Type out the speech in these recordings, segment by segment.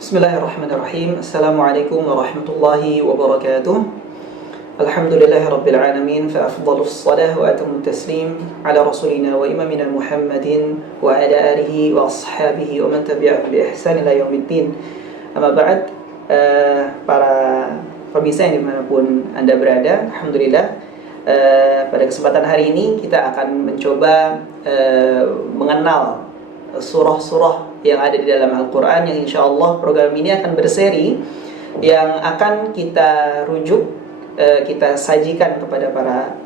Bismillahirrahmanirrahim. Assalamualaikum warahmatullahi wabarakatuh. Alhamdulillahi rabbil alamin, fa afdhalus salah wa atamut taslim ala rasulina wa imamina Muhammadin wa ala alihi wa ashabihi wa man tabi'ahum bi ihsan ila yaumiddin. Amma ba'd, para pemirsa yang dimanapun Anda berada, alhamdulillah, pada kesempatan hari ini kita akan mencoba mengenal surah-surah yang ada di dalam Al-Quran, yang insya Allah program ini akan berseri yang akan kita rujuk, kita sajikan kepada para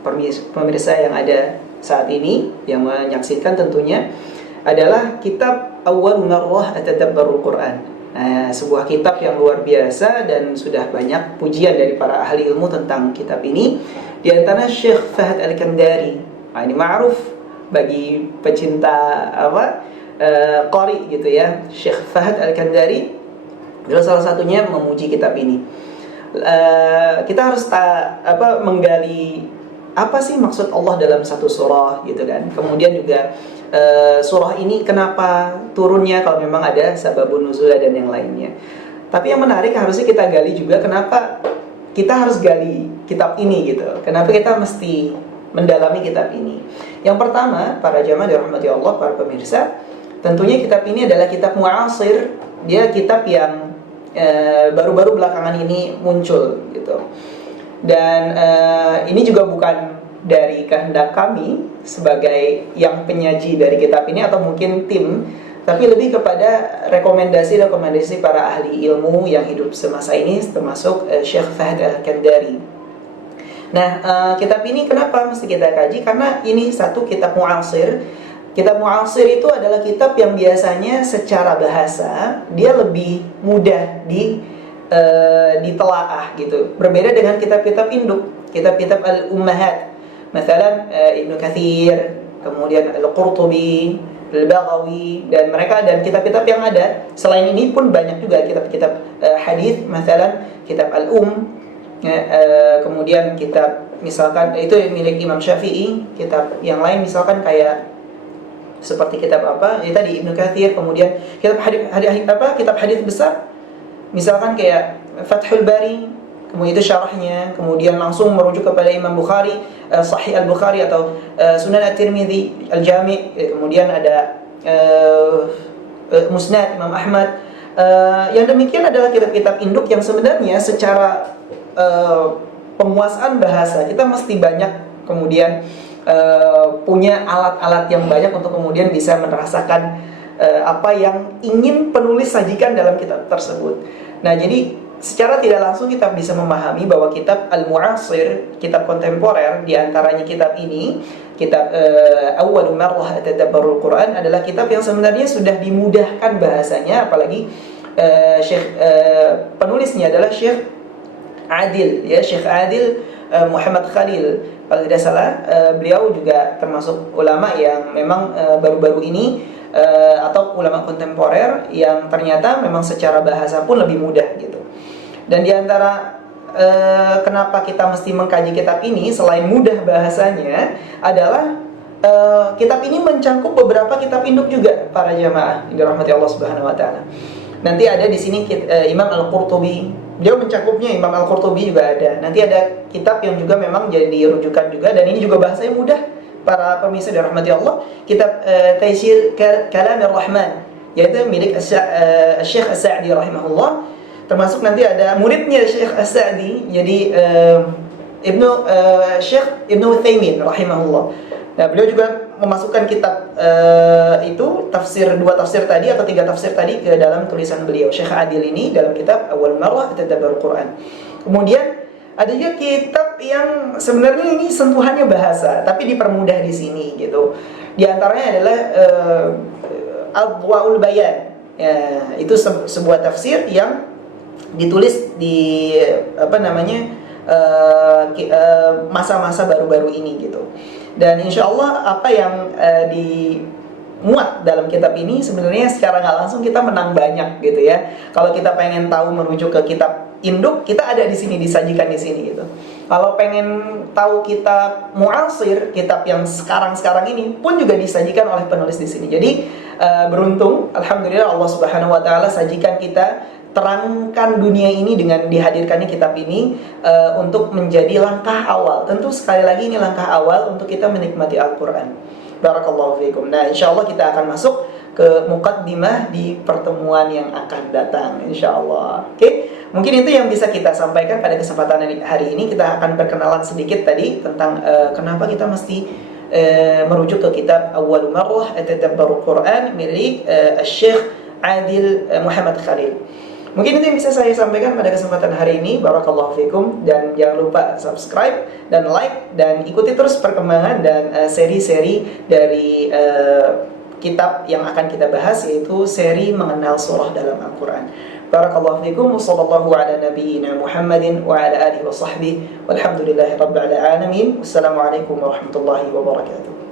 pemirsa yang ada saat ini, yang menyaksikan tentunya, adalah kitab Awwal Marrah Atadabbarul Quran. Sebuah kitab yang luar biasa dan sudah banyak pujian dari para ahli ilmu tentang kitab ini. Di antara Syekh Fahad Al-Kandari. Ini ma'ruf bagi pecinta qari gitu ya. Syekh Fahad Al-Kandari adalah salah satunya memuji kitab ini. Kita harus menggali apa sih maksud Allah dalam satu surah gitu kan. Kemudian juga surah ini kenapa turunnya, kalau memang ada sababun nuzul dan yang lainnya. Tapi yang menarik harusnya kita gali juga kenapa kita harus gali kitab ini gitu. Kenapa kita mesti mendalami kitab ini? Yang pertama, para jamaah dirahmati Allah, para pemirsa, tentunya kitab ini adalah kitab mu'asir. Dia kitab yang baru-baru belakangan ini muncul gitu. Dan ini juga bukan dari kehendak kami sebagai yang penyaji dari kitab ini atau mungkin tim, tapi lebih kepada rekomendasi para ahli ilmu yang hidup semasa ini, termasuk Syekh Fahad Al-Kandari. Nah, kitab ini kenapa mesti kita kaji? Karena ini satu kitab mu'asir. Kitab mu'asir itu adalah kitab yang biasanya secara bahasa dia lebih mudah ditelaah gitu. Berbeda dengan kitab-kitab induk, kitab-kitab al-ummahat. Misalnya Ibnu Katsir, kemudian Al-Qurtubi, Al-Baghawi, dan kitab-kitab yang ada. Selain ini pun banyak juga kitab-kitab hadis, misalnya kitab kemudian kitab misalkan itu milik Imam Syafi'i, kitab yang lain misalkan kayak seperti kitab tadi Ibnu Katsir, kemudian kitab hadis besar misalkan kayak Fathul Bari, kemudian itu syarahnya, kemudian langsung merujuk kepada Imam Bukhari, Sahih Al-Bukhari atau Sunan At-Tirmidzi, Al-Jami', kemudian ada Musnad Imam Ahmad. Yang demikian adalah kitab-kitab induk yang sebenarnya secara penguasaan bahasa kita mesti banyak, kemudian punya alat-alat yang banyak untuk kemudian bisa merasakan apa yang ingin penulis sajikan dalam kitab tersebut. Nah, jadi secara tidak langsung kita bisa memahami bahwa kitab Al-Mu'asir, kitab kontemporer, diantaranya kitab ini, kitab Awwal Marrah Atadabbarul Quran, adalah kitab yang sebenarnya sudah dimudahkan bahasanya, apalagi penulisnya adalah Syekh Adil, ya, Syekh Adil Muhammad Khalil. Kalau tidak salah, beliau juga termasuk ulama yang memang baru-baru ini atau ulama kontemporer yang ternyata memang secara bahasa pun lebih mudah gitu. Dan diantara kenapa kita mesti mengkaji kitab ini selain mudah bahasanya adalah kitab ini mencangkup beberapa kitab induk juga, para jamaah yang dirahmati Allah Subhanahu wa taala. Nanti ada di sini Imam Al-Qurtubi, dia mencangkupnya. Imam Al-Qurtubi juga ada. Nanti ada kitab yang juga memang jadi rujukan juga, dan ini juga bahasanya mudah, para pemirsa dirahmati Allah, kitab Taisir Kalamir Rahman, yaitu milik Syekh As-Sa'di rahimahullah. Termasuk nanti ada muridnya Syekh As-Sa'di, jadi Syekh Ibnu Utsaimin rahimahullah. Nah, beliau juga memasukkan kitab dua tafsir tadi atau tiga tafsir tadi ke dalam tulisan beliau Syekh Adil ini dalam kitab Awwal Marrah Atadabbarul Quran. Kemudian ada juga kitab yang sebenarnya ini sentuhannya bahasa tapi dipermudah di sini gitu. Di antaranya adalah Adwaul Bayan. Ya, itu sebuah tafsir yang ditulis di masa-masa baru-baru ini gitu. Dan insya Allah apa yang dimuat dalam kitab ini sebenarnya secara nggak langsung kita menang banyak gitu ya. Kalau kita pengen tahu merujuk ke kitab induk, kita ada di sini, disajikan di sini gitu. Kalau pengen tahu kitab mu'asir, kitab yang sekarang-sekarang ini pun juga disajikan oleh penulis di sini. Jadi beruntung, alhamdulillah Allah Subhanahu wa taala sajikan kita terangkan dunia ini dengan dihadirkannya kitab ini untuk menjadi langkah awal. Tentu sekali lagi ini langkah awal untuk kita menikmati Al-Quran. Barakallahu fiikum. Nah, insya Allah kita akan masuk ke muqaddimah di pertemuan yang akan datang, insya Allah. Oke, mungkin itu yang bisa kita sampaikan pada kesempatan hari ini. Kita akan perkenalan sedikit tadi tentang kenapa kita mesti merujuk ke kitab Awwalu Marrah Atadabbarul Quran milik Syekh Adil Muhammad Khalil. Mungkin itu yang bisa saya sampaikan pada kesempatan hari ini. Barakallahu fikum. Dan jangan lupa subscribe dan like, dan ikuti terus perkembangan dan seri-seri dari kitab yang akan kita bahas, yaitu seri mengenal surah dalam Al-Quran. Barakallahu fikum. Wassallallahu ala nabiyyina Muhammadin wa ala alihi wa sahbihi walhamdulillahi rabbil alamin. Wassalamualaikum warahmatullahi wabarakatuh.